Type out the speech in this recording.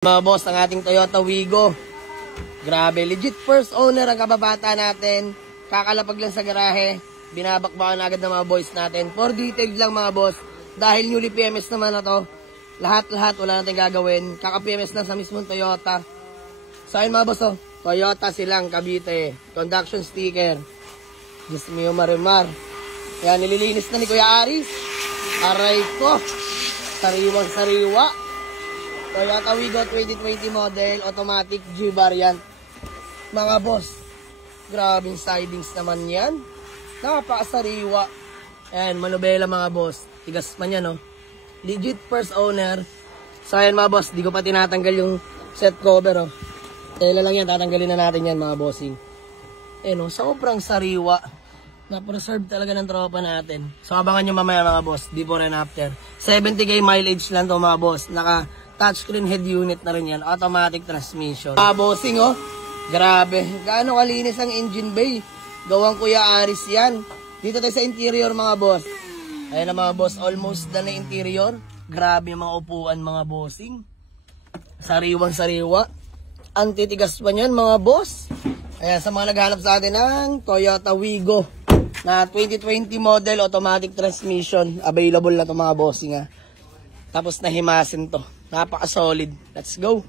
Mga boss, ang ating Toyota Wigo. Grabe, legit first owner ang kababata natin. Kakalapag lang sa garahe. Binabakbakan agad ng mga boys natin. For detailed lang mga boss. Dahil newly PMS naman na to. Lahat-lahat wala natin gagawin. Kaka-PMS lang sa mismong Toyota. So ayun mga boss, oh. Toyota Silang Cavite. Conduction sticker. Diyos mio marimar. Yan, nililinis na ni Kuya Aris. Aray ko. Sariwang sariwa. Toyota Wigo 2020 model, automatic G variant. Mga boss, grabing sidings naman yan. Napakasariwa. Ayan, manubela mga boss. Tigas man yan, no? Legit first owner. So ayan mga boss, di ko pa tinatanggal yung set cover, oh. Tela lang yan, tatanggalin na natin yan mga bossing. Ayan, oh, sobrang sariwa. Na-preserve talaga ng tropa natin. So abangan nyo mamaya mga boss, before and after. 70k mileage lang to mga boss. Naka touchscreen head unit na rin yan. Automatic transmission. Bossing, oh. Grabe. Gaano kalinis ang engine bay. Gawang Kuya Aris yan. Dito tayo sa interior mga boss. Ayan na mga boss. Almost done na interior. Grabe yung mga upuan mga bossing. Sariwang sariwa. Ang titigas pa niyan mga boss. Ayan, sa mga naghanap sa atin ng Toyota Wigo na 2020 model automatic transmission. Available na to mga bossing, ha. Tapos nahimasin to. Napaka-solid. Let's go.